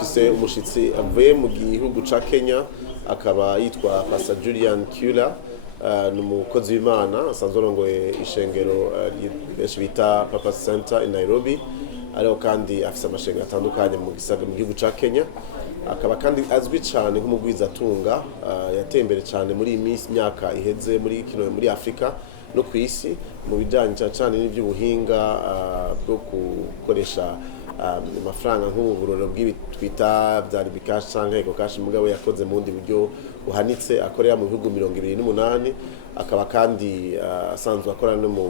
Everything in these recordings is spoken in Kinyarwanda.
dufise umushitsi avuye mu gihugu ca Kenya akaba yitwa Pastor Julian Kula ni umukozi w'Imana asanzwe arongoye ishengero benshi bita Papa Center in Nairobi ariho kandi afise amashengero atandukanye mu gihugu ca Kenya akaba kandi azwi cyane nk'umugwizatunga yatembere cyane muri myaka iheze muri Afrika no ku isi mu bijanye cyane n'ivy'ubuhinga bwo gukoresha amafaranga nk'uburoro bw'ibitwita bya Bikash canke Eko Cash mugabo yakoze mu bundi buryo buhanitse akorera mu bihugu 28 akaba kandi asanzwe akora no mu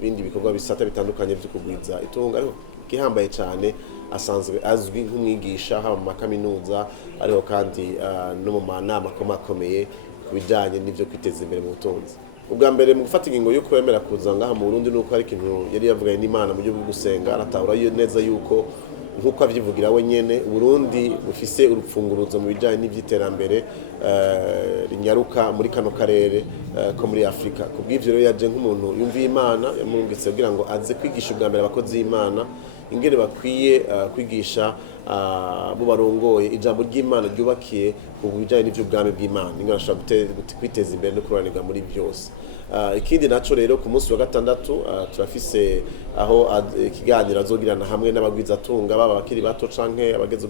bindi bikorwa bisata bitandukanye byo kugwiza itunga ariko gihambaye cyane asanzwe azwi nk'umwigisha haba mu makaminuza ariho kandi no mu manama akomeye kubijanye n'ivyo kwiteza imbere mu butunzi. Ubwa mbere mu gufata ingingo yo kwemera kuza ngaha mu Burundi nuko ari ikintu yari yavuganye n'Imana mu byo gusenga aratahura neza yuko nkuko avyivugira we nyene Burundi bufise urupfunguruzo mu bijanye n'ivyiterambere rinyaruka muri kano karere ko muri Afrika. Kubw'ivyo rero yaje nk'umuntu yumviye Imana yamurungitse kugira ngo aze kwigisha ubwa mbere abakozi b'Imana ingene bakwiye kwigisha bo barongoye ijambo ry'Imana ryubakiye ku bijanye n'ivy'ubwami bw'Imana ingana ashobora kwiteza imbere no kuranirwa muri byose. Ikindi naco rero ku munsi wa gatandatu turafise aho ikiganiro azogirana hamwe n'abagwizatunga baba bakiri bato canke abageze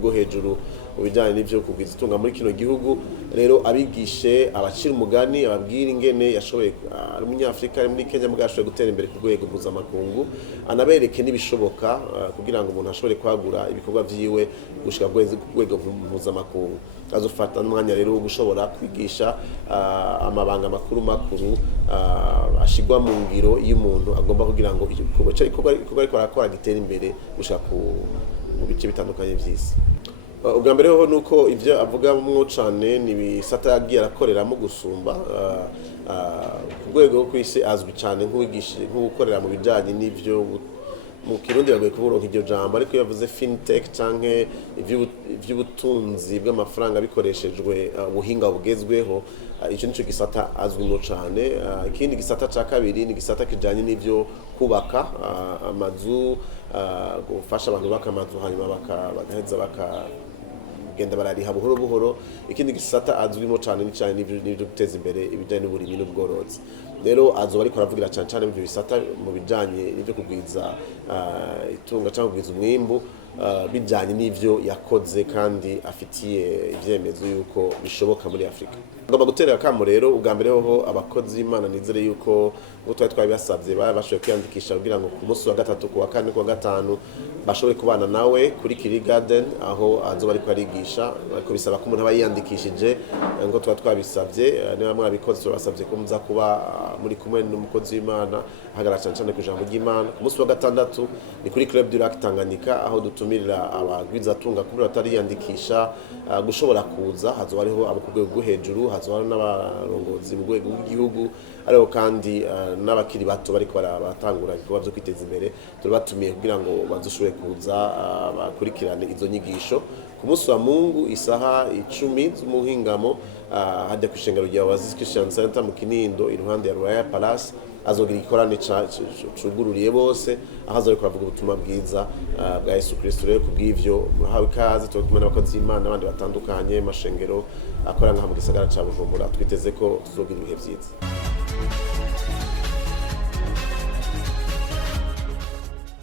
go hejuru mu bijanye n'ivyo kugwizatunga muri kino gihugu rero abigishe abacira umugani ababwira ingene yashoboye ari umunyafrika ari muri Kenya mugashoboye gutera imbere ku rwego mpuzamakungu anabereke n'ibishoboka kugira ngo umuntu ashobore kwagura ibikorwa vyiwe gushika ku rwego mpuzamakungu. Azofata n'umwanya rero wo gushobora kwigisha amabanga makuru ashigwa mu ngiro y'umuntu agomba kugira ngo igikorwa ariko arakora gitera imbere gushika mu bice bitandukanye vy'isi. Ubwa mbere ho nuko ivyo avuga mwo cane ni bisata yagiye arakoreramo gusumba ku rwego kw'isi azwi cane nk'uwikorera mu bijanye n'ivyo mu Kirundi bagoye kuburonka iryo jambo ariko yavuze fintech canke ivy'ubutunzi bw'amafaranga bikoreshejwe ubuhinga bugezweho ico nico gisata azwimo cane. Ikindi gisata ca kabiri ni gisata kijanye n'ivyo kubaka amazu gufasha abantu baka amazu hanyuma bagaheza genda barariha buhoro buhoro. Ikindi gisata azwimo cane n'ivyo guteza imbere ibijanye n'uburimyi n'ubworozi. Rero azoba ariko aravugira cyane mu bisata mu bijanye n'ivyo kugwiza itunga cyangwa kugwiza umwimbu bijanye n'ivyo yakoze kandi afitiye ivyemezo yuko bishoboka muri Afrika. Ngomba guterera kamo rero ubwa mbere ho abakozi b'Imana nizere yuko utwaye twabasabye bashoboye kwiyandikisha kugira ngo ku munsi wa gatatu ku wa kane ku wa gatanu bashobore kubana nawe kuri Kiri Garden aho azoba ariko arigisha ariko bisaba ko umuntu aba yiyandikishije ngo twabisabye niba mwabikoze turabasabye ko muza kuba muri kumwe n'umukozi w'Imana ahagarara cyane ku ijambo ry'Imana. Ku munsi wa gatandatu ni kuri Club du Lac Tanganyika aho dutumirira abagwizatunga kubera atariyandikisha gushobora kuza hazoba hariho abo ku rwego rwo hejuru hazoba n'abarongozi mu rwego rw'igihugu ariho kandi n'abakiri bato bariko baratangura ibikorwa byo kwiteza imbere turabatumiye kugira ngo bazoshobore kuza bakurikirane izo nyigisho ku munsi wa Mungu isaha 10 z'umuhingamo hajya ku ishengero rya Oasis Christian Center mu Kinindo iruhande ya Royal Palace azogira ikorane cugururiye bose aho azari kuvuga ubutumwa bwiza bwa Yesu Kristo. Rero kubw'ivyo murahawe ikaze tukumwe n'abakozi b'Imana n'abandi batandukanye mashengero akora ngaha mu gisagara ca Bujumbura twiteze ko tuzogira ibihe vyiza.